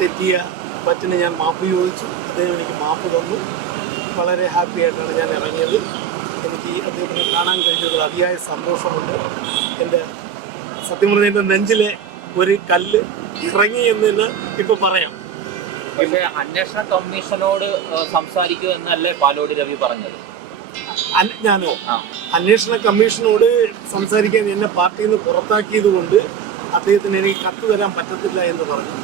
തെറ്റിയ പറ്റിന് ഞാൻ മാപ്പ് ചോദിച്ചു. അദ്ദേഹം എനിക്ക് മാപ്പ് തന്നു. വളരെ ഹാപ്പി ആയിട്ടാണ് ഞാൻ ഇറങ്ങിയത്. എനിക്ക് അദ്ദേഹത്തിനെ കാണാൻ കഴിഞ്ഞതിൽ അതിയായ സന്തോഷമുണ്ട്. എൻ്റെ സത്യം പറഞ്ഞ എൻ്റെ നെഞ്ചിലെ ഒരു കല്ല് ഇറങ്ങി എന്ന് ഇപ്പോൾ പറയാം. പക്ഷേ അന്വേഷണ കമ്മീഷനോട് സംസാരിക്കുക എന്നല്ലേ പാലോട് രവി പറഞ്ഞത്? ഞാനോ അന്വേഷണ കമ്മീഷനോട് സംസാരിക്കാൻ എന്നെ പാർട്ടിയിൽ നിന്ന് പുറത്താക്കിയത് കൊണ്ട് അദ്ദേഹത്തിന് എനിക്ക് കത്ത് തരാൻ പറ്റത്തില്ല എന്ന് പറഞ്ഞു.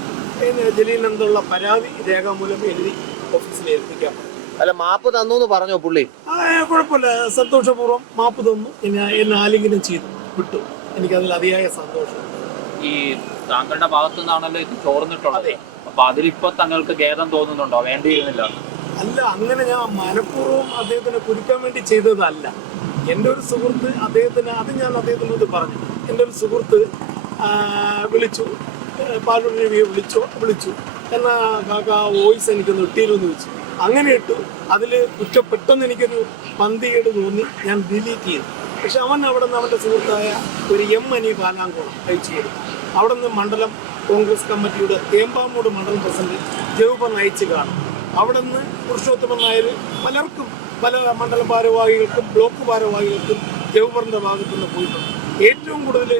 ജലീലിനുള്ള പരാതി രേഖാമൂലം എഴുതി ഓഫീസിൽ ഏൽപ്പിക്കാൻ പറഞ്ഞു. അല്ല, മാപ്പ് തന്നു എന്ന് പറഞ്ഞോ പുള്ളി? കുഴപ്പമില്ല, സന്തോഷപൂർവ്വം മാപ്പ് തന്നു. എന്നെ ആലിംഗനം ചെയ്തു വിട്ടു. എനിക്കതിൽ അതിയായ സന്തോഷം. ഈ താങ്കളുടെ ഭാഗത്തു നിന്നാണല്ലോ ഇത് ചോർന്നിട്ടുള്ളത്. അപ്പൊ അതിലിപ്പോ തങ്ങൾക്ക് ഖേദം തോന്നുന്നുണ്ടോ? വേണ്ടിയിരുന്നില്ല? അല്ല, അങ്ങനെ ഞാൻ മനഃപൂർവ്വം അദ്ദേഹത്തിനെ കുരുക്കാൻ വേണ്ടി ചെയ്തതല്ല. എൻ്റെ ഒരു സുഹൃത്ത് ഞാൻ അദ്ദേഹത്തിനോട് പറഞ്ഞു. എൻ്റെ ഒരു സുഹൃത്ത് വിളിച്ചു, പാലോട് രവിയെ വിളിച്ചു എന്നാൽ കാക്ക വോയിസ് എനിക്കൊന്ന് ഇട്ടിരുന്നു ചോദിച്ചു. അങ്ങനെ ഇട്ടു. അതിൽ പെട്ടെന്ന് എനിക്കൊരു പന്തികേട് തോന്നി. ഞാൻ ഡിലീറ്റ് ചെയ്തു. പക്ഷെ അവൻ അവിടെ നിന്ന് അവൻ്റെ സുഹൃത്തായ ഒരു മനി പാലാങ്കോളം അയച്ചു കൊടുത്തു. അവിടെ നിന്ന് മണ്ഡലം കോൺഗ്രസ് കമ്മിറ്റിയുടെ തേമ്പാമൂട് മണ്ഡലം പ്രസിഡന്റ് ജവഹർ അയച്ചു കാണും. അവിടെ നിന്ന് പുരുഷോത്തമൻ നായർ പലർക്കും, പല മണ്ഡലം ഭാരവാഹികൾക്കും ബ്ലോക്ക് ഭാരവാഹികൾക്കും ജവഹറിൻ്റെ ഭാഗത്തു നിന്ന് പോയിട്ടുണ്ട്. ഏറ്റവും കൂടുതൽ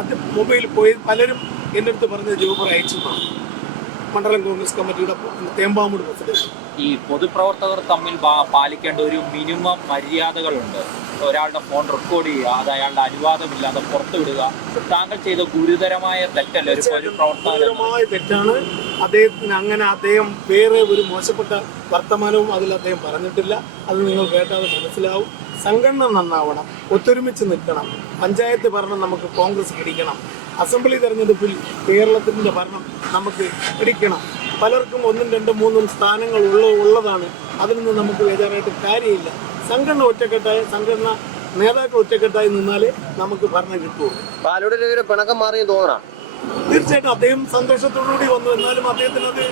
അത് മൊബൈൽ പോയി പലരും എൻ്റെ അടുത്ത് പറഞ്ഞത് ജവഹർ അയച്ചു മണ്ഡലം കോൺഗ്രസ് കമ്മിറ്റിയുടെ തേമ്പാമൂട് പ്രസിഡന്റ്. ഈ പൊതുപ്രവർത്തകർ തമ്മിൽ പാലിക്കേണ്ട ഒരു മിനിമം മര്യാദകളുണ്ട്. ഒരാളുടെ ഫോൺ റെക്കോർഡ് ചെയ്യുക, അത് അയാളുടെ അനുവാദമില്ലാതെ പുറത്തുവിടുക. താങ്കൾ ചെയ്ത ഗുരുതരമായ തെറ്റല്ലേ ഒരു പൊതുപ്രവർത്തകമായ തെറ്റാണ്. അദ്ദേഹം വേറെ ഒരു മോശപ്പെട്ട വർത്തമാനവും അതിൽ അദ്ദേഹം പറഞ്ഞിട്ടില്ല. അത് നിങ്ങൾ കേട്ടാൽ മനസ്സിലാവും. സംഘടന നന്നാവണം, ഒത്തൊരുമിച്ച് നിൽക്കണം. പഞ്ചായത്ത് ഭരണം നമുക്ക് കോൺഗ്രസ് പിടിക്കണം. അസംബ്ലി തെരഞ്ഞെടുപ്പിൽ കേരളത്തിൻ്റെ ഭരണം നമുക്ക് പിടിക്കണം. പലർക്കും 1, 2, 3 സ്ഥാനങ്ങൾ ഉള്ളതാണ്. അതിൽ നിന്ന് നമുക്ക് ബേജാറായിട്ട് കാര്യമില്ല. സംഘടന നേതാക്കൾ ഒറ്റക്കെട്ടായി നിന്നാലേ നമുക്ക് ഭരണം കിട്ടുള്ളൂ. പാലോട് രവിയുടെ പിണക്കം മാറിയും തോന്നണം. തീർച്ചയായിട്ടും അദ്ദേഹം സന്തോഷത്തോടുകൂടി വന്നു. എന്നാലും അദ്ദേഹത്തിന് അത്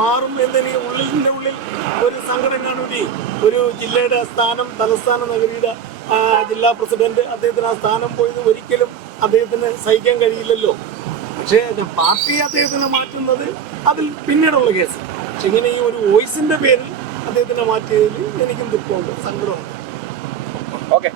മാറും എന്നെനിക്ക് ഉള്ളിൽ ഒരു സങ്കടം കാണൂടി. ഒരു ജില്ലയുടെ സ്ഥാനം, തലസ്ഥാന നഗരിയുടെ ജില്ലാ പ്രസിഡന്റ്, അദ്ദേഹത്തിന് ആ സ്ഥാനം പോയത് ഒരിക്കലും അദ്ദേഹത്തിന് സഹിക്കാൻ കഴിയില്ലല്ലോ. പക്ഷേ പാർട്ടി അദ്ദേഹത്തിനെ മാറ്റുന്നത് അതിൽ പിന്നീടുള്ള കേസ്. പക്ഷെ ഇങ്ങനെ ഈ ഒരു വോയിസിന്റെ പേരിൽ അദ്ദേഹത്തിനെ മാറ്റിയതിൽ എനിക്കും ദുഃഖമുണ്ട്, സങ്കടമുണ്ട്. ഓക്കെ.